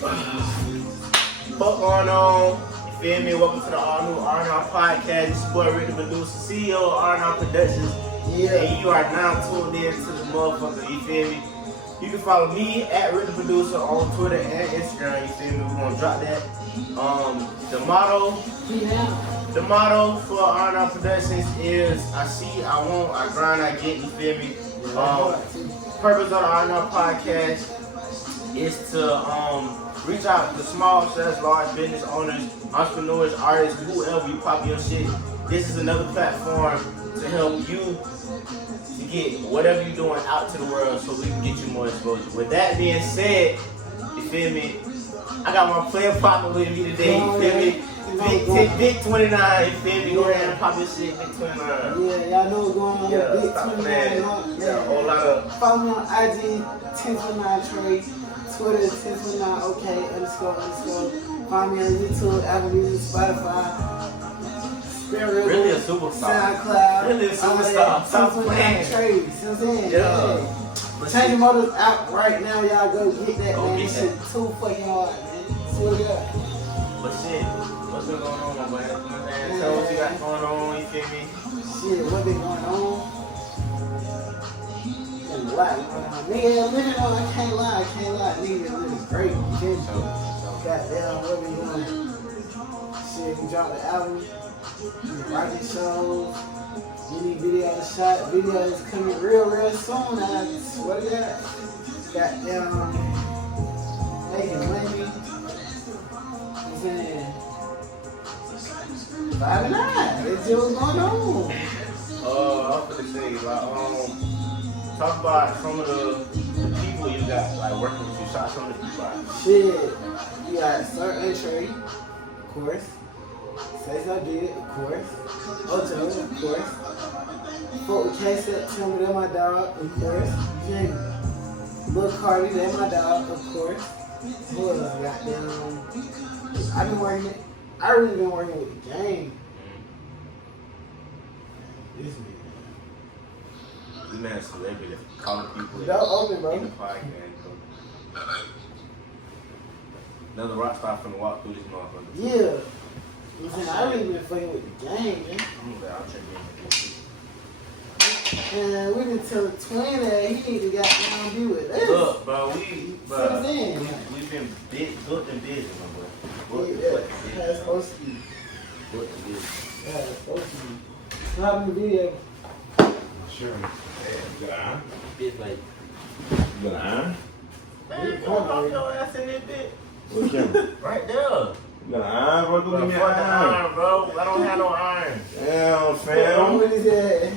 What's going on? You feel me? Welcome to the all new RNR podcast. This is boy Rick the Producer, CEO of RNR Productions. Yeah. And you are now tuned in to the motherfucker. You feel me? You can follow me at Rick the Producer on Twitter and Instagram. You feel me? We're gonna drop that. The motto for RNR Productions is I see, I want, I grind, I get. You feel me? Purpose of the RNR podcast is to reach out to small / large business owners, entrepreneurs, artists, whoever you pop your shit. This is another platform to help you to get whatever you're doing out to the world so we can get you more exposure. With that being said, you feel me? I got my player partner with me today, you feel me? Big 29, you feel me? Go ahead and pop your shit, Big 29. Yeah, y'all know what's going on with Big 29. Yeah, a whole lot of. Follow me on IG, 1029 Trey. Twitter, 1029 OK__. Find me on YouTube, Apple Music, Spotify. Really a superstar. SoundCloud. Really a superstar. Stop 1029 Trey. You see what I'm saying? Yeah. Change Motors out right now, y'all go get that, Go man. get This that. shit too fucking hard, man. Swear to God. But shit, what's been going on, my boy? You know what I'm saying? Tell what you got going on, you feel me? Shit, what been going on? A lot going on. Nigga, living on, I can't lie. Nigga, living great. You feel me? Goddamn, what been doing? Shit, we dropped the album. Rocket shows. Any video shot. Videos coming real soon. I swear to God. Goddamn. Making money. I'm saying. 5 and 9. That's just what's going on. I'm gonna say, like, talk about some of the people you got, like, working with you. Shout some of the people out. Shit. You got Untre, of course. Say So Did, of course. Untre, of course. Fuck with K-September, they're my dog, of course. Lil Cardi, they're my dog, of course. Who else goddamn? I really been working with the game. This nigga. This man's a celebrity. Calling people Don't open, bro. in the podcast. Another rock star finna walk through this motherfucker. Yeah. Listen, I really been fucking with the game, man. I'll check in. And we done tell the twin that he need to goddamn be with us. Look, bro, we've been booked and busy, my boy. That's supposed to be. Booked and busy. That's supposed to be. What happened to the video? Sure. You got an iron? Bit like, You got an iron? man, come on, your ass in this bit. What camera? Right there. You got an iron, bro? Go Bro, give me an fuck the iron. iron, bro. I don't have no iron. Damn, What fam. is that?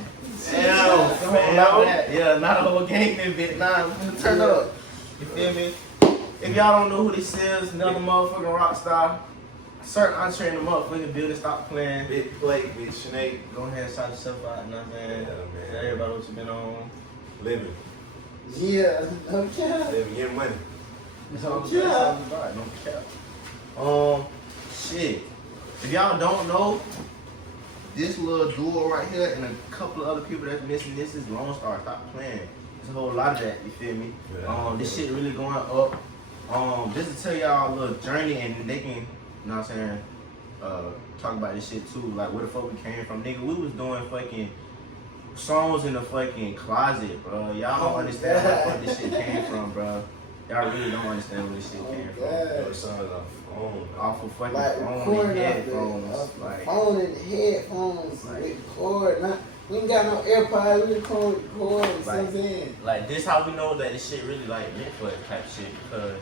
Damn, fam. not that. Yeah, not a whole game in Vietnam. Turn up. You feel me? If y'all don't know who this is, another motherfucking rock star. Certain Untre in the motherfucking building, stop playing. Big plate, big snake. Go ahead and shout yourself out, you know what I'm saying? Yeah, man. Tell everybody what you been on. Living. Yeah, okay. Living, getting money. Yeah. No cap. Shit. If y'all don't know, this little duo right here and a couple of other people that's missing, this is Lone Star. Stop playing. There's a whole lot of that, you feel me? Yeah. This shit really going up. Just to tell y'all a little journey and they can, you know what I'm saying, talk about this shit too. Like where the fuck we came from. Nigga, we was doing fucking songs in the fucking closet, bro. Y'all don't understand where the fuck this shit came from, bro. Y'all really don't understand where this shit came from. Your son on the phone. Off of fucking Like phone and recording headphones. off the Like, phone and headphones. Like- Record. We ain't got no AirPods. We record. You know what I'm saying? like this how we know that this shit really like meant for it type shit because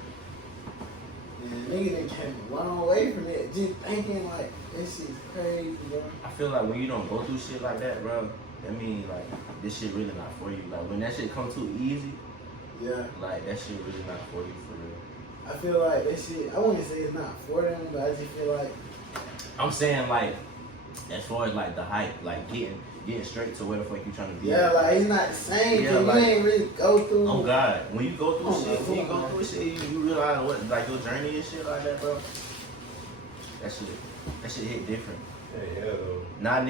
Man, nigga done came a long way from it. Just thinking like, this shit's crazy, bro. I feel like when you don't go through shit like that, bro, that means like this shit really not for you. Like when that shit come too easy, Yeah. like that shit really not for you for real. I feel like that shit, I wouldn't say it's not for them, but I just feel like, I'm saying like as far as like the hype, like getting straight to where the fuck you trying to be. yeah, at. like it's not the same. Yeah, Cause like- you ain't really go through. Oh God, when you go through Oh, shit, when you my go God. through shit, you realize what like your journey and shit like that, bro. That shit hit different. Yeah, though. Not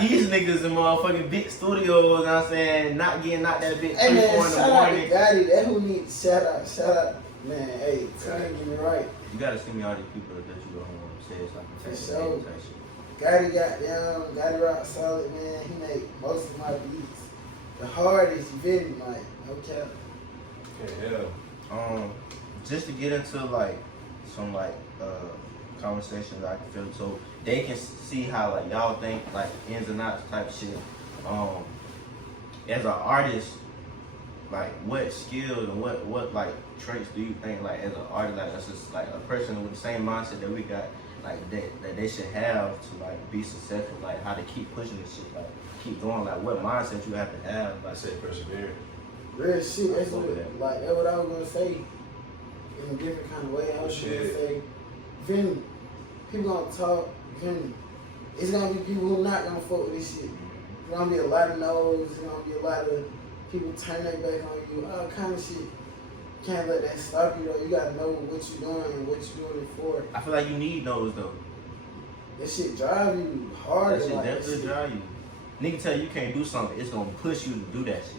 these niggas in motherfucking big studios, you know what I'm saying? Not getting out that bitch 3, Hey man, 4 in the shout out to morning. Gotti. That who need shout out Man, hey, tell me, get me right. You gotta send me all these people that you go home and say so I can take For sure. type shit. Gotti rock solid, man. He make most of my beats. The hardest, you feel me? Like, no cap. Yeah. Just to get into like some like conversations I can feel so they can see how like y'all think like ins and outs type shit. As an artist, like what skills and what like traits do you think like as an artist like that's just like a person with the same mindset that we got like that they should have to like be successful, like how to keep pushing this shit, like keep going, like what mindset you have to have, I like say perseverance. Real shit, that's Fuck what, with that. like, that's what I was gonna say. In a different kind of way, I was gonna say, you feel me? People gonna talk, you feel me? It's gonna be people who not gonna fuck with this shit. There's gonna be a lot of no's, there's gonna be a lot of people turn their back on you, all kind of shit. Can't let that stop you though. You gotta know what you're doing and what you're doing it for. I feel like you need those though. That shit drive you harder. That shit like, definitely drive you. Nigga tell you can't do something, it's gonna push you to do that shit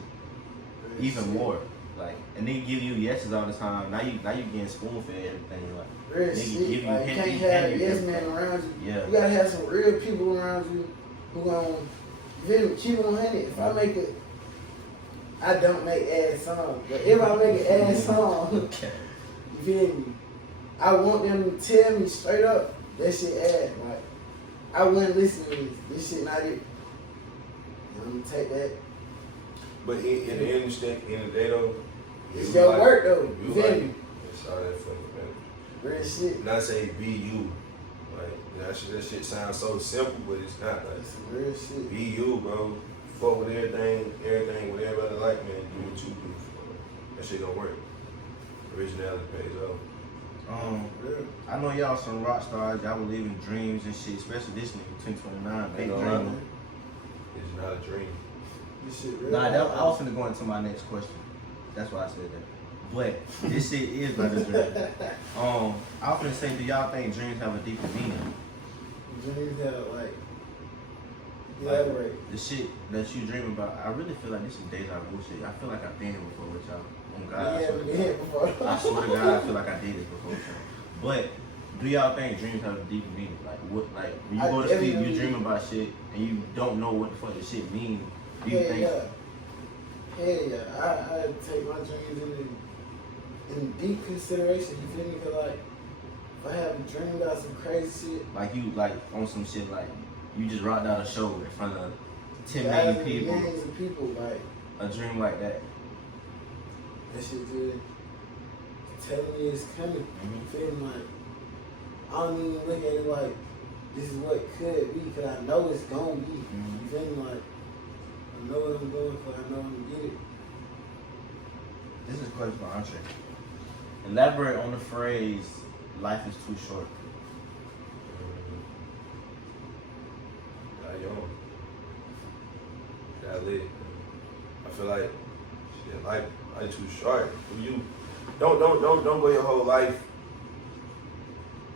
even more. Like, and nigga give you yeses all the time. Now you getting spoon fed everything. Like, real nigga shit. give you Like, you hand- can't hand have you yes everything. man around you. Yeah. You gotta have some real people around you who gonna, you feel me, keep 100. If I make it, I don't make ass songs. But if I make an ass song, Okay. you feel me? I want them to tell me straight up that shit ass. Like, I wouldn't listen to this. This shit not it. And I'm gonna take that. But in the end of the day though, It's you your like- work though. You You feel like, me? it's all that fucking man. Real shit. Not say be you. Like that shit sounds so simple, but it's not. Like That's some real shit. be you, bro. Fuck with everything what everybody like, man. Do what you do. That shit gonna work. Originality pays off. Real. I know y'all some rock stars. Y'all believe in dreams and shit, especially this nigga 1029. Big Ain't no dreamer. lie. It's not a dream. This shit real. Nah, I was finna go into my next question. That's why I said that. But this shit is not a dream. I was finna say, do y'all think dreams have a deeper meaning? Dreams that like elaborate. The shit that you dream about, I really feel like this is deja vu shit. I feel like I've been here before with y'all. Oh God, Yeah, we did before. I swear to God, I feel like I did this before. But do y'all think dreams have a deeper meaning? Like what? Like when you I go to sleep, you definitely- dream about shit and you don't know what the fuck the shit means. Do you Hell think? yeah. Hell yeah. I take my dreams in deep consideration. You feel me? Cause like if I have a dream about some crazy shit, Like you like on some shit like you just rocked out a show in front of 10 million thousands, people. millions of people, like A dream like that. that shit good. Telling me it's coming. Mhm. Feeling like I don't even look at it like this is what could be, cause I know it's gonna be. Mhm. You feel me? Like I know what I'm doing, cause I know I'm gonna get it. This is a question for Untre. Elaborate on the phrase "life is too short." Got young. Got lit. I feel like shit, life too short. Do you don't go your whole life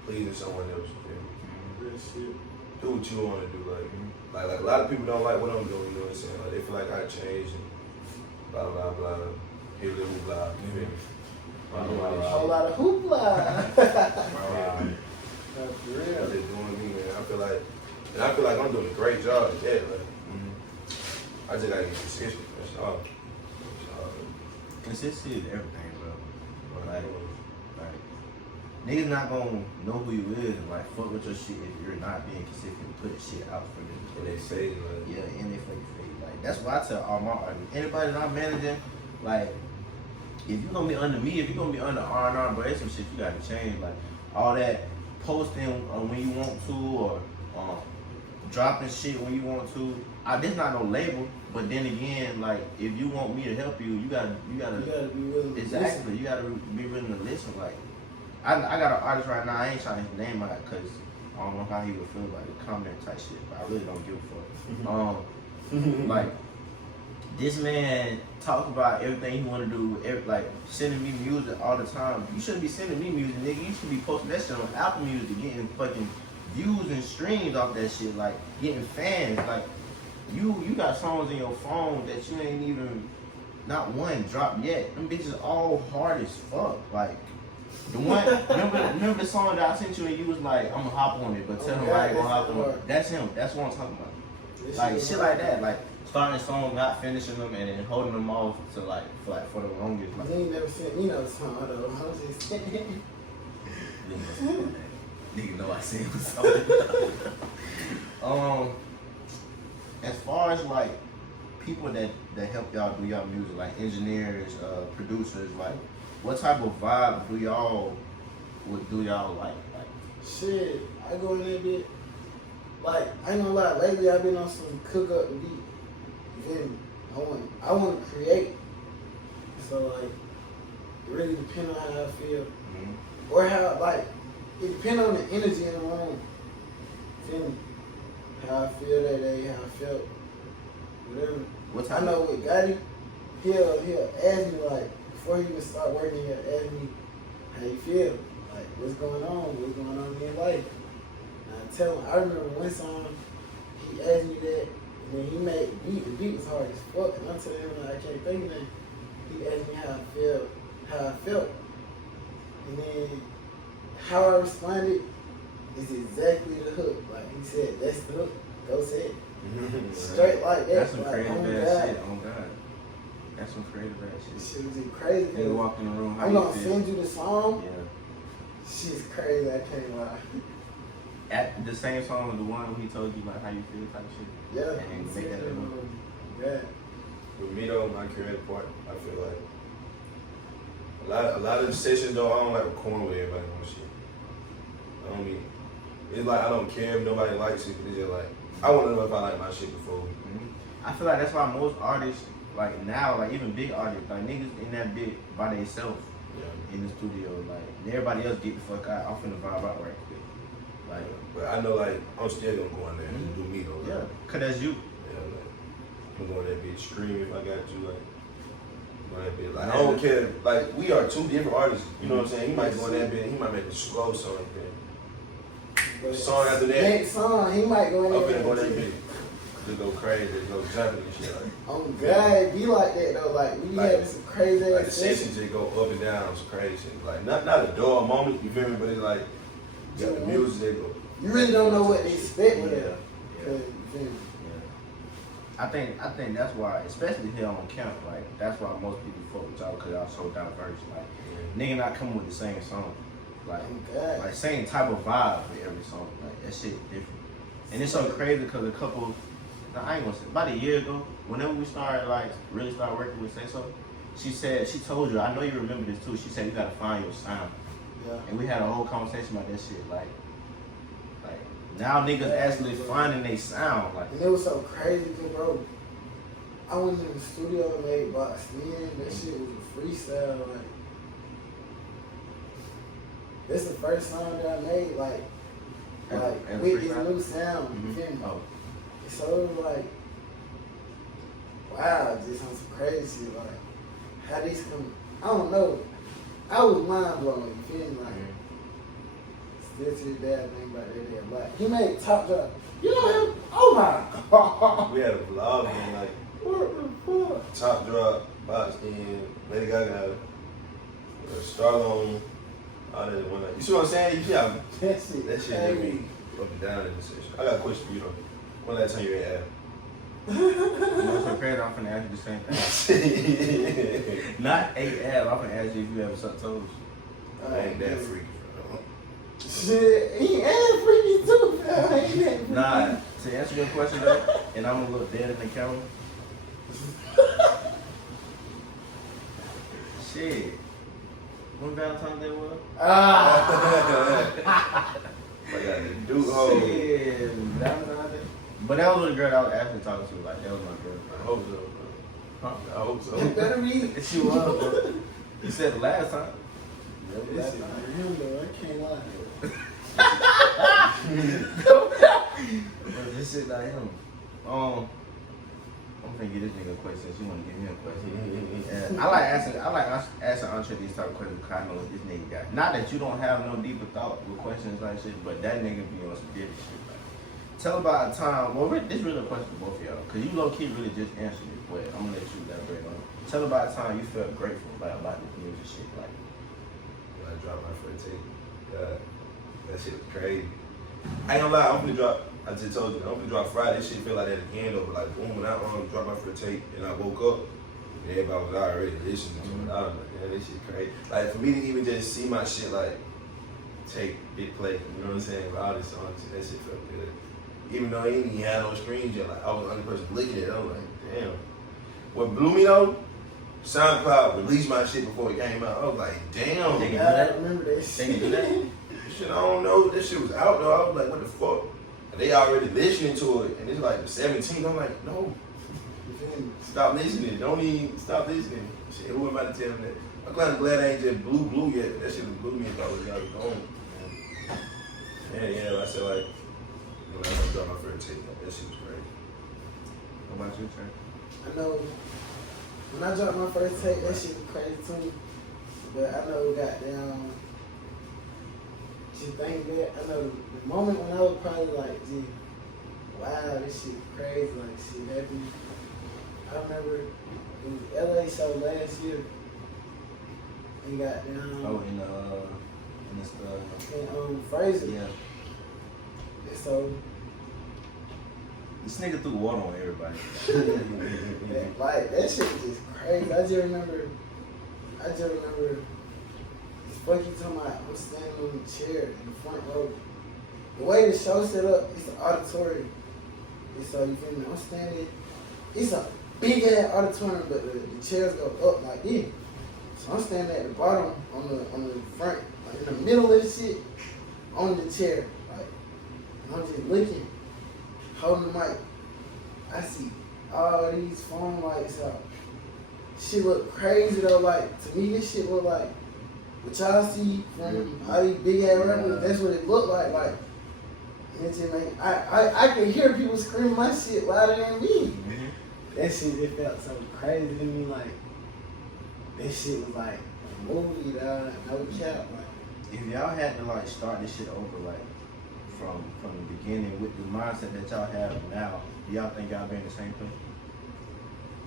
pleasing someone else. You feel me? Real shit. Do what you want to do. Like a lot of people don't like what I'm doing. You know what I'm saying? Like they feel like I changed and blah blah blah. Here blah blah. You feel me? Blah, blah, A blah. whole lot of hoopla. Blah. That's for That's real. just doing me, man. I feel like I'm doing a great job. Yeah, like I just gotta get consistent. That's all. Consistency is everything, bro. Like, niggas not gonna know who you is and like fuck with your shit if you're not being consistent and putting shit out for them. And they say like, Yeah, and they fake. Like that's why I tell all my artists, anybody that I'm managing, like if you're gonna be under me, if you're gonna be under RNR, bro, there's some shit you gotta change. Like all that posting when you want to or dropping shit when you want to. This not no label, but then again, like if you want me to help you, you gotta You gotta be willing to exactly. You gotta be willing to listen. Like I got an artist right now. I ain't trying his name out because I don't know how he would feel about the comment type shit. But I really don't give a fuck. Like this man talk about everything he want to do. Like sending me music all the time. You shouldn't be sending me music, nigga. You should be posting that shit on Apple Music, getting fucking views and streams off that shit. Like getting fans. Like you got songs in your phone that you ain't even not one dropped yet. Them bitches all hard as fuck. Like The one, remember the song that I sent you and you was like, I'm gonna hop on it, but tell him I ain't gonna hop on it. That's him. That's what I'm talking about. Like shit like that, like starting a song, not finishing them, and then holding them off to like for the longest. Like, you ain't never sent me no song though. I was just saying. Nigga know I seen him song. As far as like people that help y'all do y'all music, like engineers, producers, like what type of vibe do y'all like? Shit, I go in there bit. Like, I ain't gonna lie, lately I've been on some cook up the beat. You feel me? I want to create. So like, it really depends on how I feel. Mm-hmm. Or how, like, it depends on the energy in the room. You feel me? How I feel that day, how I felt, whatever. What I know with Gotti, he'll ask me, like, before he even start working, he'll ask me, how you feel? Like, what's going on in your life? And I tell him, I remember one song, he asked me that, and then he made the beat was hard as fuck, and I'm telling him, like, I can't think of that. He asked me how I felt. And then how I responded is exactly the hook. Like, he said, that's the hook, go say it. Straight like that. That's some like, creative oh ass God. shit. Oh God. That's some creative ass shit. Shit was crazy. Nigga walk in the room. How I'm you gonna feel? send you the song. Yeah. Shit's crazy. I can't lie. At the same song, the one where he told you like how you feel type of shit. Yeah. And make that little. Yeah. With me though, my creative part, I feel like a lot of the sessions though, I don't like recording with everybody on shit. I don't mean, it's like I don't care if nobody likes it, but it's just like I want to know if I like my shit before. Mm-hmm. I feel like that's why most artists, like now, like even big artists, like niggas in that bit by themselves in the studio, like everybody else get the fuck out. I'm finna vibe out right quick. Like, but I know like I'm still gonna go in there and do me though. Yeah, cause that's you. Yeah, like I'm going that bitch scream if I got you like. Like I don't care. Like we are two different artists. You know what I'm saying? He might go in that bit. He might make a slow song. But Song after that. Next song, he might go in I'm there. finna go that bit. Just go crazy. Just go jumping and shit. Like, Oh God, it be like that though. Like we Like- having some crazy like the ass sessions sessions. just go up and down. It's crazy. Like not a dull moment. You feel me? But it's like you got the music. They go. You really don't know what to expect with it. Yeah. 'Cause, you feel me? I think that's why, especially here on camp, like that's why most people fuck with y'all because y'all so diverse. Like nigga not coming with the same song, like Oh God. like same type of vibe for every song. Like that shit different, and it's so crazy because I ain't gonna say about a year ago, whenever we started really start working with Say So, she told you, I know you remember this too. She said you gotta find your sound, Yeah. and we had a whole conversation about that shit. Like now niggas actually finding their sound. Like And it was so crazy, cause bro, I went in the studio and made Box Then. That shit was a freestyle. Like, this the first song that I made. Like And with this freestyle? new sound. You Mhm. feel me? Oh. So it was like, wow, just on some crazy shit. Like, how these come? I don't know. I was mind blown. You feel me? Like, still to this day, I think about that damn black. He made Top Drop. You know him? Oh my God. We had a vlog and like What the fuck? Top Drop, Box In, Lady Gaga, Starlone, all that one night. You see what I'm saying? Yeah, That shit. that shit hit me up and down in the session. I got a question for you though. When last time you ate ass? You know what's so crazy? I'm finna ask you the same thing. Not ate ass. I'm finna ask you if you ever sucked toes. I ain't that freaky. Shit, he ain't freaky too, man. He ain't freaky. Nah, to answer your question though, and I'm gonna look dead in the camera. Shit. When Valentine's Day was? I got the dude hole. Shit, Valentine's Day. But that was the girl that I was actually talking to. Like, that was my I girl. hope so. Huh? I hope so. It better be. She was, bro. You said the last time. Yeah, the This last shit time. for him though. I can't lie. But this shit not him. I'm gonna get this nigga a question. She wanna give me a question. I like asking Untre these type of questions because I know what this nigga got. Not that you don't have no deeper thought with questions like shit, but that nigga be on some different shit. Like, tell about a time. Well, this really a question for both of y'all because you low key really just answered it. But I'm gonna let you elaborate on it. Tell about a time you felt grateful about this music shit. Like dropped my first tape. That shit was crazy. I ain't gonna lie, I'm gonna drop. I just told you, I'm gonna drop Friday. This shit feel like that again though. But like boom, when I dropped my first tape and I woke up, and everybody was already listening to it. I was like, man, this shit crazy. Like for me to even just see my shit like take big play, you know what I'm saying? With all these songs, that shit felt good. Even though I ain't even had no screens yet, like I was the only person looking at it. I was like, damn. What blew me though? SoundCloud released my shit before it came out. I was like, damn. I remember that shit. Shit, I don't know. That shit was out though. I was like, what the fuck? And they already listening to it, and it's like the 17th. I'm like, no. Stop listening. Don't even stop listening. Shit, who am I to tell them that? I'm glad I ain't just blue yet. That shit was blew me if I was gone. Yeah, I said like, when I dropped my first tape, that shit was crazy. What about you, Trey? I know when I dropped my first tape, that shit was crazy too. But I know goddamn, just think that, I know the moment when I was probably like, gee, wow, this shit crazy, like shit happy. I remember it was LA show last year. And goddamn. Oh, in this And Fraser. Yeah. And so This nigga threw water on everybody. like that shit was just crazy. I just remember this fucking talking about I'm standing on the chair in the front row. The way the show set up, it's an auditorium. And so you feel me? I'm standing. It's a big ass auditorium, but the chairs go up like this. So I'm standing at the bottom on the front, like in the middle of the shit, on the chair. Like, and I'm just looking, holding the mic. I see all these phone lights out. Shit look crazy though. Like to me, this shit look like what y'all see from all these big ass rappers. That's what it looked like. Like, it just make I could hear people screaming my shit louder than me. Mm-hmm. That shit it felt so crazy to me. Like that shit was like a movie, dog. No cap. Like If y'all had to like start this shit over, like from the beginning with the mindset that y'all have now, do y'all think y'all be in the same place?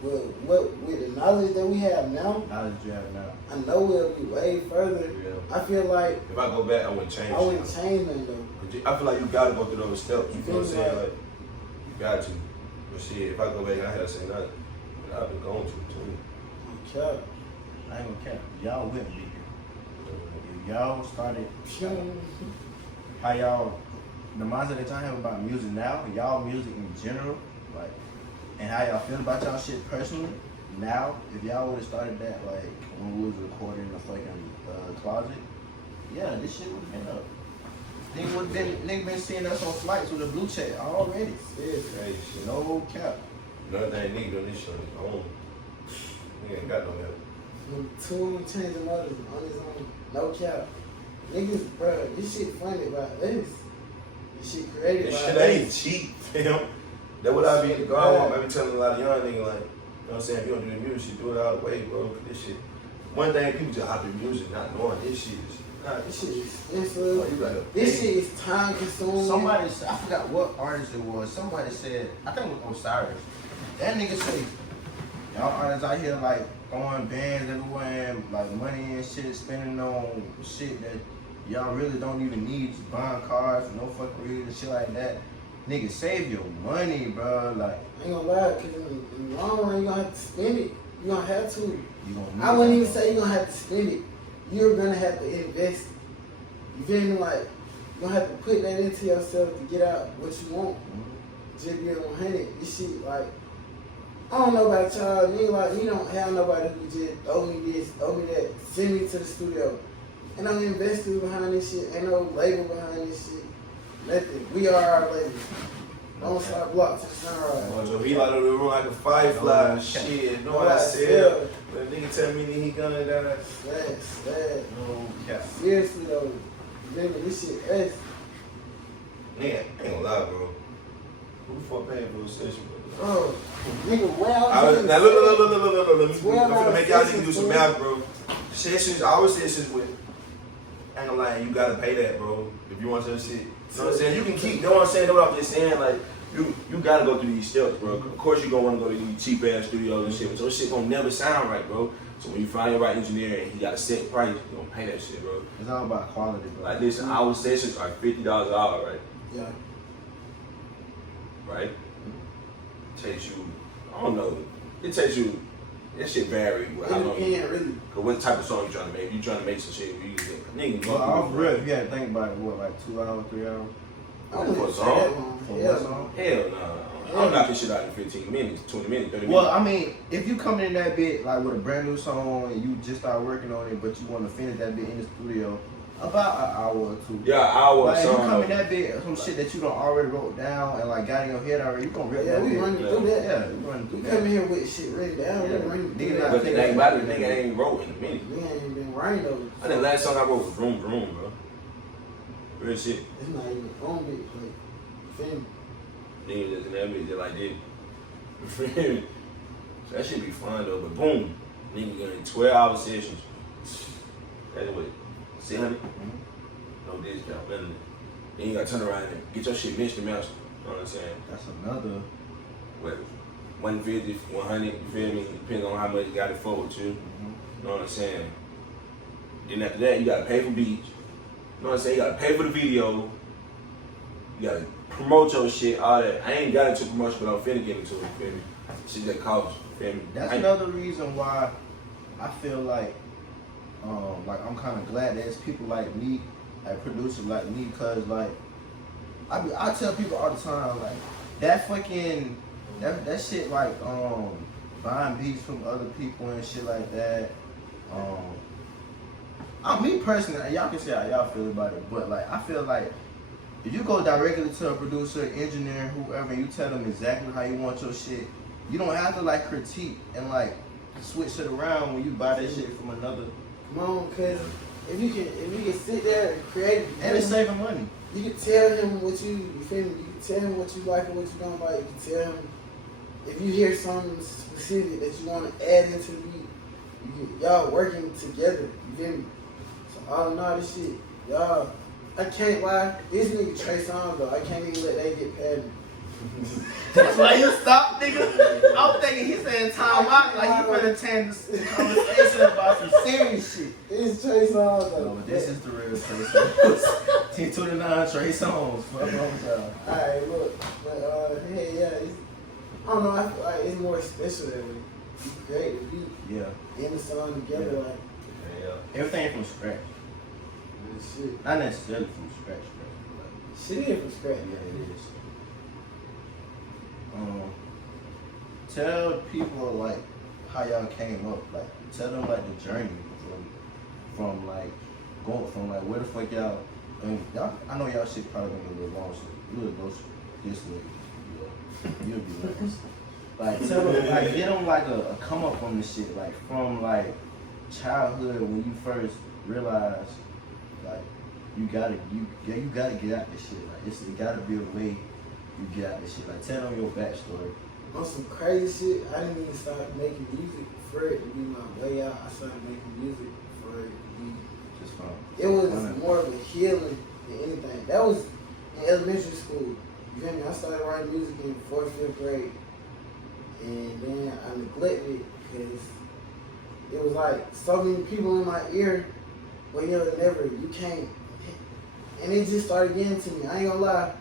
well, what with the knowledge that we have now, Knowledge you have now. I know we'll be way further. Yeah. I feel like If I go back, I wouldn't change. I wouldn't change nothing though. I feel like you gotta go through those steps. You know what I'm saying? Yeah. Like, you got to. But shit, if I go back, I had to say nothing. But I've been going to too. Cap. I ain't gonna cap. Y'all wouldn't be here. If y'all started how y'all, the mindset that y'all have about music now, y'all music in general, like, and how y'all feel about y'all shit personally, now, if y'all would have started that, like, when we was recording in the fucking closet, yeah, this shit would have been up. Nigga been seeing us on flights with a blue check already. Yeah. Hey, shit. No cap. Another thing, nigga doing this shit on his own. He ain't got no help. Two changing mothers on his own. No cap. Niggas, bro, this shit funny about this. This shit created This by shit us. ain't cheap, fam. That's what I be in the garden. I be telling a lot of young niggas, like, you know what I'm saying? If you don't do the music, do it all the way, bro. 'Cause this shit. One thing, people just hop in music, not knowing this shit is. This shit is Oh, expensive. you gotta This pay. shit is time consuming. Somebody said, I forgot what artist it was. Somebody said, I think it was Osiris. That nigga said, y'all artists out here like throwing bands everywhere and like money and shit, spending on shit that y'all really don't even need. Just buying cars for no fucking reason, shit like that. Nigga, save your money, bro. Like, I ain't gonna lie, cause in the long run, you gonna have to spend it. You gonna have to. you gonna need I wouldn't that. even say you're gonna have to spend it. You're gonna have to invest. You feel me? Like, you're gonna have to put that into yourself to get out what you want. Just be 100. This shit, like, I don't know about y'all. Nigga, like, you don't have nobody who just throw me this, throw me that, send me to the studio. Ain't no investors behind this shit. Ain't no label behind this shit. Nothing. We are our label. Don't stop blocks. It's not right. So he like in the room like a firefly. No, Shit, no, no, I I said. said. But nigga tell me that he gonna die. Sad. No cap. Seriously though, remember this shit us. Nigga, I ain't gonna lie, bro. Who the fuck paying for a session, bro? Bro, nigga, well, Now look. Well, I'm gonna make y'all niggas sessions, do some bro. math, bro. Sessions, our sessions with. I ain't gonna lie, you gotta pay that, bro. If you want some shit. You know what I'm saying? You can keep, you know what I'm saying? Know what I'm just saying? Like, you gotta go through these steps, bro. Of course you gonna wanna go to these cheap ass studios and shit, but your shit gonna never sound right, bro. So when you find your right engineer and he got a set price, you gonna pay that shit, bro. It's all about quality, bro. Like this, our sessions are $50 an hour, right? Yeah. Right? Takes you, I don't know. It takes you. That shit vary. How long? Yeah, really. Cause what type of song you trying to make? You trying to make some shit? Nigga, Well, off real, you gotta think about it. What, like 2 hours, 3 hours? I don't for a song. For one song? Hell no. I'm knocking shit out in 15 minutes, 20 minutes, 30 minutes. Well, I mean, if you come in that bit like with a brand new song and you just start working on it, but you want to finish that bit in the studio, about an hour or two. Yeah, an hour or like, something. If you come in that bit, some shit that you done already wrote down and like got in your head already, you gonna rip that we bit. running through that. Yeah, we running through We that. come here with shit written down. Yeah. We running through Nigga, that. But the thing about it, nigga ain't wrote in a minute. We ain't been writing over. I think the last song I wrote was Vroom Vroom, bro. Real shit. It's not even on bit, like, film. Nigga just in that bitch just like this. So that shit be fun though, but boom, nigga getting 12-hour sessions. That's what, 600? No discount, nothing. Then you gotta turn around and get your shit mixed and mastered. You know what I'm saying? That's another. What, 150, 100, you feel me? Depending on how much you got it for with you. You know what I'm saying? Then after that, you gotta pay for beats. You know what I'm saying? You gotta pay for the video. You gotta promote your shit, all that. I ain't got into promotion, but I'm finna get into it, you feel me? Shit that costs, you feel me? That's another reason why I feel like I'm kind of glad there's people like me, like producers like me, cause like I tell people all the time like that fucking that shit like buying beats from other people and shit like that. Me personally, y'all can say how y'all feel about it, but like I feel like if you go directly to a producer, engineer, whoever, and you tell them exactly how you want your shit, you don't have to like critique and like switch it around when you buy that shit from another. Come on, cause if you can sit there and create, And it's saving money. You can tell him what you feel me. You can tell him what you like and what you don't like. You can tell him if you hear something specific that you want to add into the beat. Y'all working together. You feel me? So all in all, this shit, y'all. I can't lie. This nigga Trey Songz though. I can't even let that get past me. That's why you stop, nigga. I'm thinking he's saying time out, like you better change the conversation about some serious shit. It's Trey Songz though. No, but this is the real Trey Songz. 1029 Trey Songz. Fuck on y'all. Alright, look, but hey, yeah, I don't know. I feel like it's more special that way. You create the beat, Yeah. and the song together, like Everything from scratch. shit. Not necessarily from scratch, but Shit is from scratch. yeah, it is. Tell people like how y'all came up. Like tell them like the journey from like going from like where the fuck y'all. And y'all, I know y'all shit probably gonna be a little long, so you'll go this way. You'll be lost. Like tell them, like get them like a come up on this shit, like from like childhood when you first realize like you gotta get out this shit. Like it gotta be a way you get out this shit. Like tell them your backstory. On some crazy shit, I didn't even start making music for it to be my way out. I started making music for it to be. Just from It was more of a healing than anything. That was in elementary school. You feel me? I started writing music in 4th, 5th grade. And then I neglected it because it was like so many people in my ear, well, you can't. And it just started getting to me. I ain't gonna lie.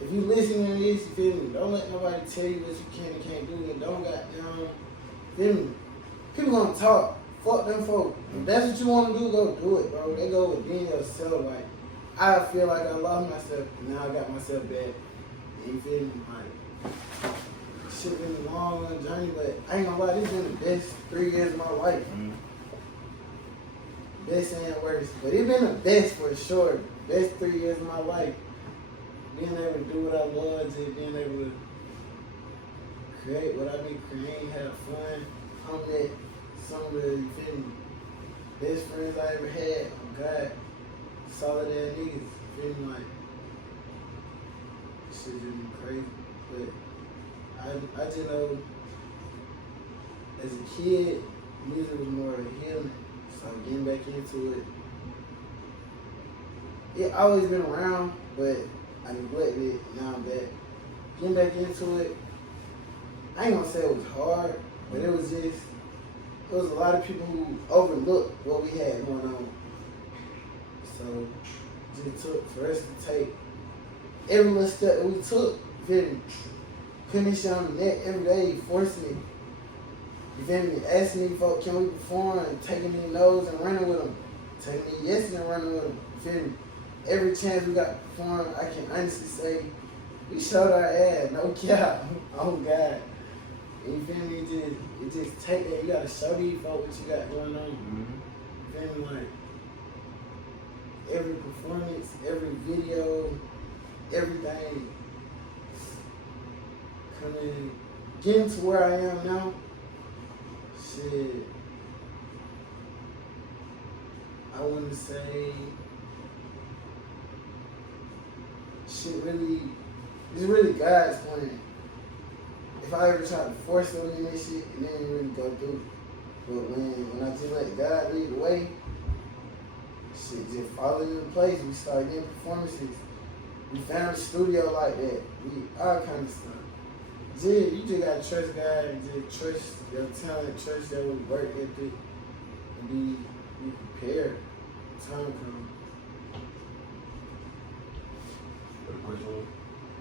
If you listen to this, you feel me? Don't let nobody tell you what you can and can't do. And don't goddamn, feel me? People gonna talk. Fuck them folk. If that's what you want to do, go do it, bro. They go with being yourself. Like, I feel like I lost myself, and now I got myself back. And you feel me? Like, shit been a long journey, but I ain't gonna lie, this been the best 3 years of my life. Best and worst, but it been the best for sure. Best 3 years of my life. Being able to do what I love, just being able to create what I've been creating, have fun. I met some of the best friends I ever had. Oh God, solid ass niggas. Feeling like this shit just been crazy. But I just know as a kid, music was more of a healing. So getting back into it always been around, but I neglected it. Now I'm back. Getting back into it, I ain't gonna say it was hard, but it was just there was a lot of people who overlooked what we had going on. So it took for us to take every little step that we took, putting this shit on the net every day, forcing it. You feel me? Asking me, folks, can we perform? Taking me no's and running with them. Taking me yeses and running with them. You feel me? Every chance we got to perform, I can honestly say, we showed our ass, no cap. Oh God. You feel me? It just take that. You gotta show these folks what you got going on. Mm-hmm. You feel me? Like every performance, every video, everything coming, getting to where I am now. Shit, I want to say, shit really, it's really God's plan. If I ever try to force something in this shit, it didn't really go through. But when I just let God lead the way, shit just fall into place. We started getting performances. We found a studio like that. We all kind of stuff. You just gotta trust God and just trust your talent, trust your work ethic, and be prepared. Time comes. What the question was?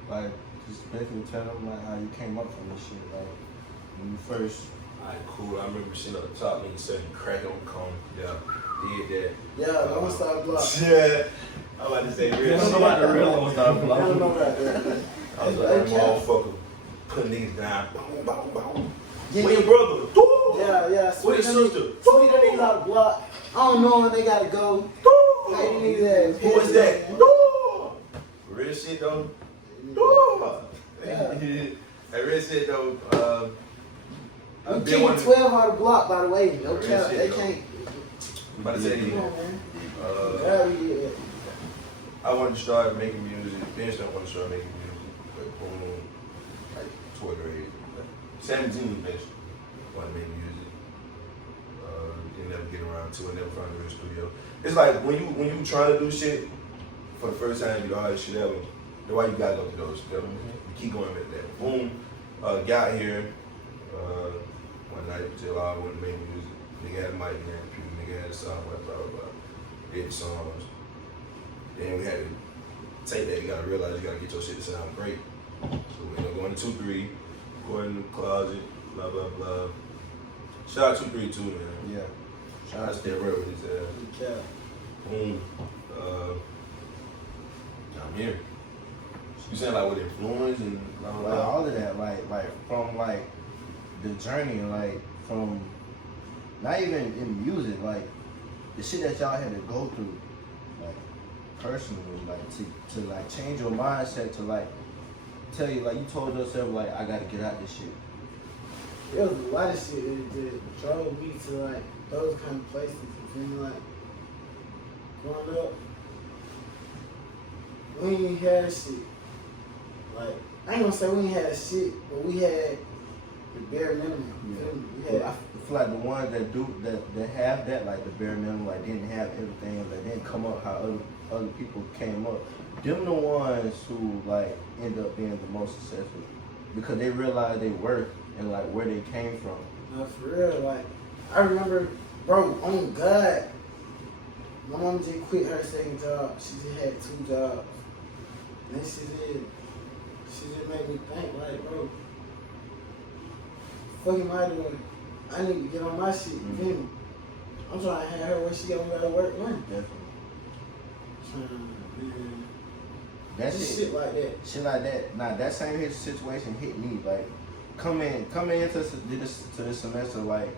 Like, just basically tell them like how you came up from this shit. Like, when you first. Alright, cool. I remember sitting up the top and you said you crack on the cone. Yeah, did that. Yeah, don't stop blocking. Yeah. I'm about to say real I don't shit. know about the real ones, I don't know about that. I was like, that motherfucker putting niggas down. Boom, boom, boom. Yeah, Where your brother? Doo! Yeah. Where your sister? Sweet niggas out the block. I don't know when they gotta go. Hey, these niggas Who is that? Doo! Real shit though. Doo! Yeah. Hey, real shit though. We keep 12 out the block, by the way. No Real cap, shit, they though. can't. I'm about to say Come you. on, man. Yeah. I wanted to start making music. Then I wanted to start making music. Like, boom, like 12th grade. 17 basically. Wanted to make music. Didn't never get around to it. Never found a real studio. It's like when you trying to do shit for the first time, you do all this shit ever. That's why you gotta go through those steps. You keep going with that. Boom. Got here. One night till I went to make music. Nigga had a mic in there, nigga had a software, blah blah blah. Did songs. Then we had to take that. You gotta realize you gotta get your shit to sound great. So we ended up going to 2-3, going in the closet, blah blah blah. Shout out 2-3 too, man. Yeah. Shout out to that real with his ass. Yeah. Boom. I'm here. You saying like with influence and blah blah Like blah. all of that, like from like the journey, like from not even in music, like the shit that y'all had to go through, like personally, like to like change your mindset to like tell you, like you told yourself like I gotta get out this shit. There was a lot of shit that drove me to like those kind of places. You feel me? Like growing up, we ain't had shit. Like I ain't gonna say we ain't had shit, but we had the bare minimum. You feel me? We But had, I feel like the ones that do that have that, like the bare minimum, like didn't have everything, that didn't come up how other people came up. Them the ones who like end up being the most successful because they realize their worth and like where they came from. for real, like I remember, bro, on God, my mom just quit her second job. She just had 2 jobs. And she just made me think, like, bro, what am I doing? I need to get on my shit, you feel me? I'm trying to have her where she got to work one. Definitely. Man, That's just it. shit like that. Shit like that. Nah, that same hit situation hit me. Like coming into this semester, like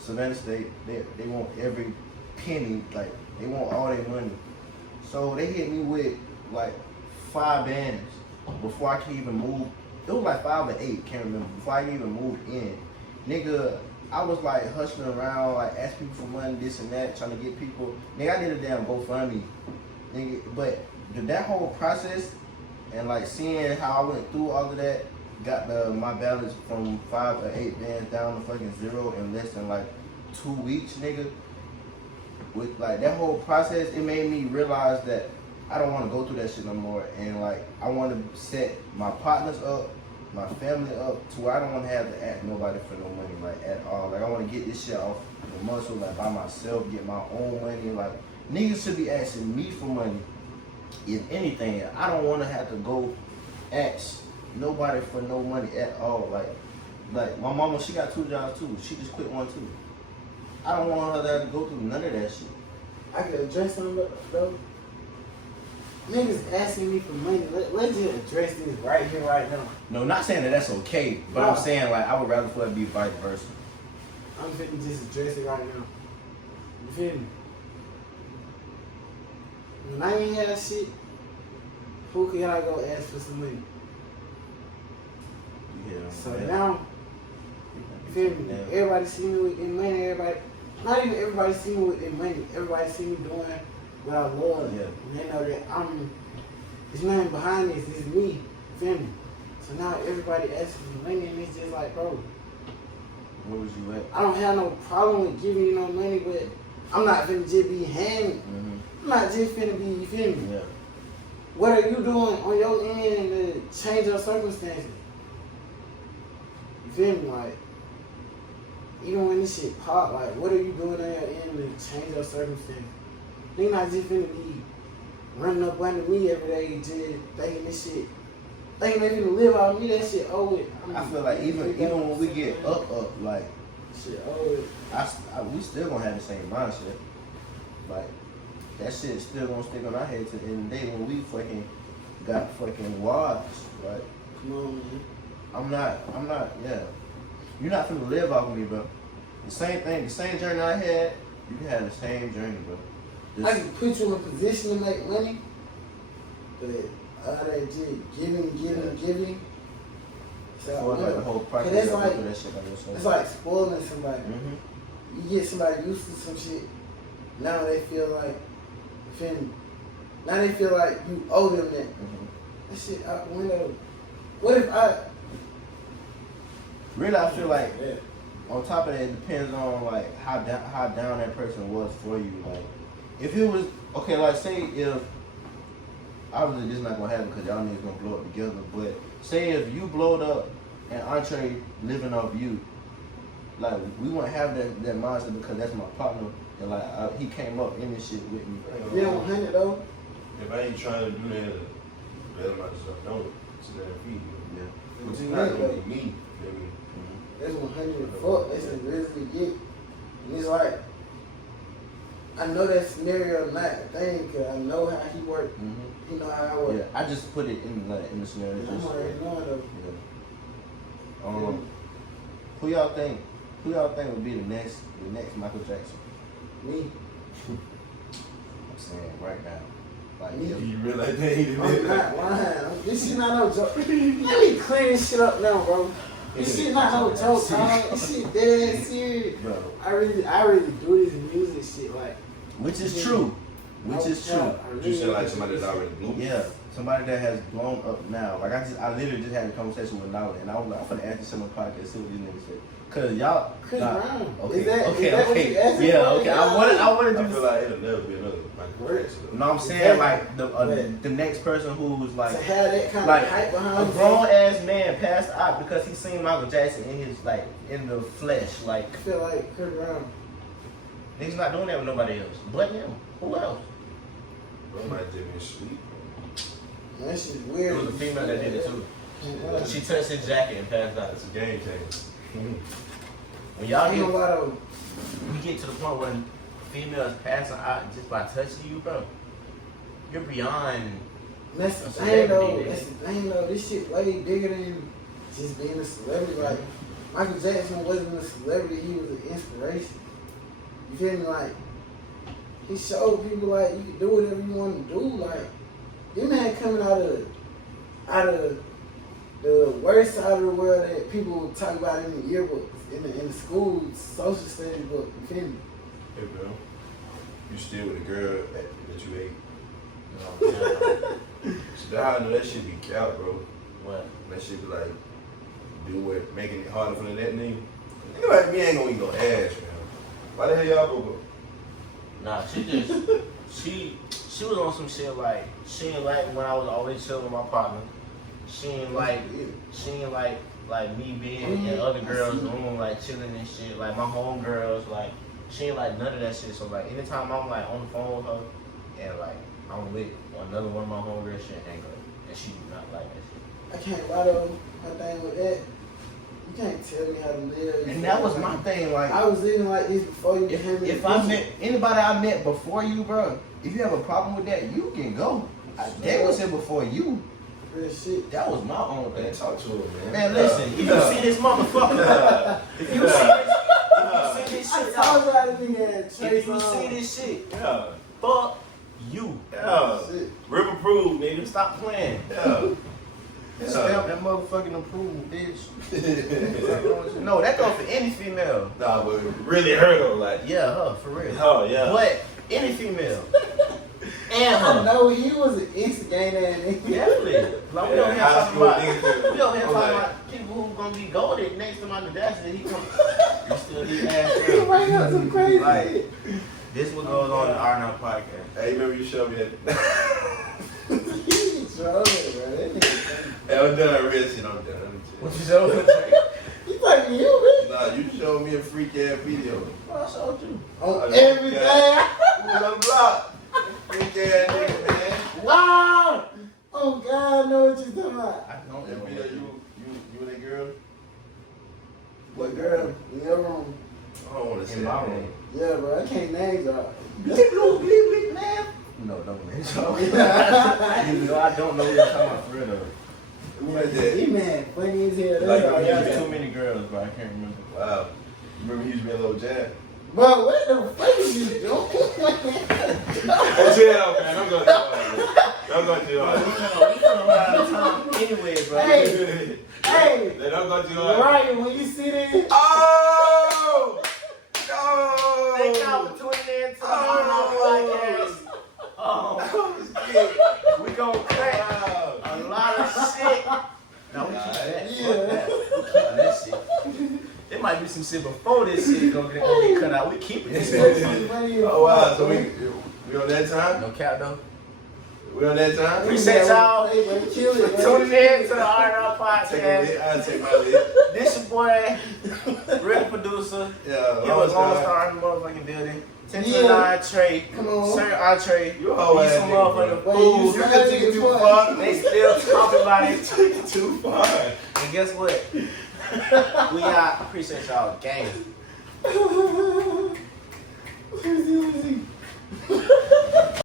Savannah State, they want every penny, like they want all their money. So they hit me with like 5 bands before I could even move. It was like 5 or 8, can't remember. Before I even moved in, nigga, I was like hustling around, like asking people for money, this and that, trying to get people. Nigga, I did a damn GoFundMe, nigga. But that whole process and like seeing how I went through all of that, got my balance from 5 or 8 bands down to fucking 0 in less than like 2 weeks, nigga. With like that whole process, it made me realize that I don't want to go through that shit no more, and like I want to set my partners up my family up to where I don't want to have to ask nobody for no money, like at all. Like I want to get this shit off the muscle, like by myself, get my own money. Like niggas should be asking me for money. If anything, I don't want to have to go ask nobody for no money at all. Like my mama, she got 2 jobs too. She just quit one too. I don't want her to have to go through none of that shit. I could address something though. Niggas asking me for money. Let's just address this right here, right now. No, not saying that that's okay, but I'm saying like I would rather for it to be vice versa. I'm finna just address it right now. You feel me? When I ain't had shit, who could I go ask for some money? Yeah. So yeah. now, you feel me? Yeah. Everybody see me with their money. Everybody, not even everybody see me with their money. Everybody see me doing what I love. Yeah. And they know that there's nothing behind this. It's me. You feel me? So now everybody asking for money, and it's just like, bro, Where was you at? I don't have no problem with giving you no money, but I'm not finna just be handing. I'm not just finna be, you feel me? Yeah. What are you doing on your end to change your circumstances? You feel me? Like, even when this shit pop, like, what are you doing on your end to change your circumstances? They not just finna be running up under me every day, just thinking this shit, thinking they finna live out me, that shit over with. I feel like even when we get up, like shit over with. we still gonna have the same mindset. Like that shit still gonna stick on our head to the end of the day when we fucking got fucking wads, right? Come on, man. I'm not, yeah. You're not finna live off of me, bro. The same thing, the same journey I had, you can have the same journey, bro. I can put you in a position to make money, but all that just giving. So like the whole process, that's you gotta like, do that shit by yourself. it's like spoiling somebody. Mm-hmm. You get somebody used to some shit, now they feel like, now they feel like you owe them that. Mm-hmm. That shit out the window. What if I... Really, I feel like on top of that, it depends on like how down that person was for you. Like, if it was okay, like say if obviously this is not gonna happen because y'all niggas gonna blow up together. But say if you blowed up and Untre living off you, like we wouldn't have that mindset because that's my partner and like he came up in this shit with me. Yeah, 100 though. If I ain't trying to do that to better myself, don't sit there and feed you. Yeah. It's not gonna be me. You know what I mean? That's 100 fuck. That's a really get. And it's like, I know that scenario not a thing because I know how he worked. Mm-hmm. You know how I work. Yeah, I just put it in the scenario. I'm already knowing though. Yeah. Who y'all think would be the next Michael Jackson? Me. I'm saying right now. Like Me. if, You realize that he I'm did not lying. This shit not no joke. Let me clear this shit up now, bro. This shit not no joke, dog. This shit dead serious. bro. I really do this music shit, like. Which is true. Which is true. You said like somebody that's already blew. Yeah, somebody that has blown up now. Like I literally just had a conversation with Nala, and I was like, I'm gonna ask this on the podcast, see what these niggas say. Cause y'all, Chris Brown. Okay, Is that what you okay, asking yeah, for? okay. I wanted I you feel to. like it'll never be another Michael Jackson. No, I'm saying like the next person who's like To have that kind like of hype a behind grown ass man passed out because he seen Michael Jackson in his like in the flesh. Like I feel like Chris Brown. niggas not doing that with nobody else. But him. Who else? Bro might just been sweet. Man, that shit's It weird. was a female that did it too. Yeah. She touched his jacket and passed out. It's a game changer. When y'all Ain't a get, lot of we get to the point when females passing out just by touching you, bro, you're beyond. That's the That's thing though. celebrity, That's the thing though. This shit way bigger than just being a celebrity. Like Michael Jackson wasn't a celebrity. He was an inspiration. You feel me? Like he showed people like you can do whatever you want to do. Like this man coming out of the worst side of the world that people talk about in the yearbooks, in the school social studies book. You feel me? Hey bro, you still with a girl that you ate? So how I know that shit be cap, bro. What? That shit be like, making it harder for the net nigga. Nigga like me ain't gonna eat no ass, man. Why the hell y'all go? Nah, she just she was on some shit like she ain't like when I was always chilling with my partner. she ain't like me being in other girls' room, like chilling and shit. Like my homegirls, like she ain't like none of that shit. So like anytime I'm like on the phone with her and like I'm with another one of my homegirls, she ain't good, and she do not like that shit. I can't lie to my thing with that. You can't tell me how to live. And that was my thing, like I was living like this before you came in. if I met anybody I met before you, bro, if you have a problem with that, you can go. They was here before you. Real shit. That was my own Man, thing. talk to him, man. Man, listen, if you see this motherfucker, if you see this I shit, told you I didn't get if Trace you on. see this shit, Yeah. fuck you. Yeah. Shit. Rip approved, nigga. Stop playing. Yeah. Stamp that motherfucking approval, bitch. No, that goes for any female. Nah, but really hurt her, like, Yeah, her, for real. oh, yeah. But any female. And I her. know he was an instigator and Definitely. Like we Yeah, don't have high talking school about niggas. we don't have talking Okay. about people who gonna be goaded next to my audacity. He come you still need ass he bring up some crazy Like, shit. this what goes on in the RNR podcast. Hey, remember you showed me that? He trolling, bro. That nigga. Hey, I'm done, real shit. I'm done. What you showed me? He talking to you, bitch. Nah, you showed me a freak ass video. What I showed you? On Oh, everything. You was on the block. Freak ass nigga, man. Wow. Oh God, I know what you're talking about. I don't That video, you and that girl? What girl? In your room. I don't want to say In my that room. name. Yeah, bro. I can't name y'all. No, don't man. Yeah. Even though I don't know what you're talking about for real though. Who was that? He man, funny as hell. Like, That's all yeah, y'all There's got. too many girls, but I can't remember. Wow. Remember he used to be a little jab? Bro, what the fuck is you doing? That's it, man. I'm going to do all that. I'm going to do all We come out of time anyway, bro. Hey. that. Hey, Then I'm going to do all that. Ryan, when you see this, Oh! No! Thank y'all for tuning in to the RNR podcast. We gonna crack a lot of shit. No, we keep that. Yeah. Fuck that. We keeping that shit. There might be some shit before this shit gonna get cut out. We keeping this shit. funny as Oh, wow. fuck, So bro. we on that time? No cap though. We on that time? Appreciate y'all Hey, bro, kill for it, bro. tuning in to the RNR Take a podcast. lead. I'll take my lead. This your boy, real producer. Yeah. He was Lone Star in the motherfucking building. 10 to Yeah. 9 Trey. Come on. Sir Entree. You a whole These ass some nigga, motherfucking bro. Wait, fools. You can take it too far. They still talking about it. Take it too far. And guess what? We got appreciate y'all gang. Where's he?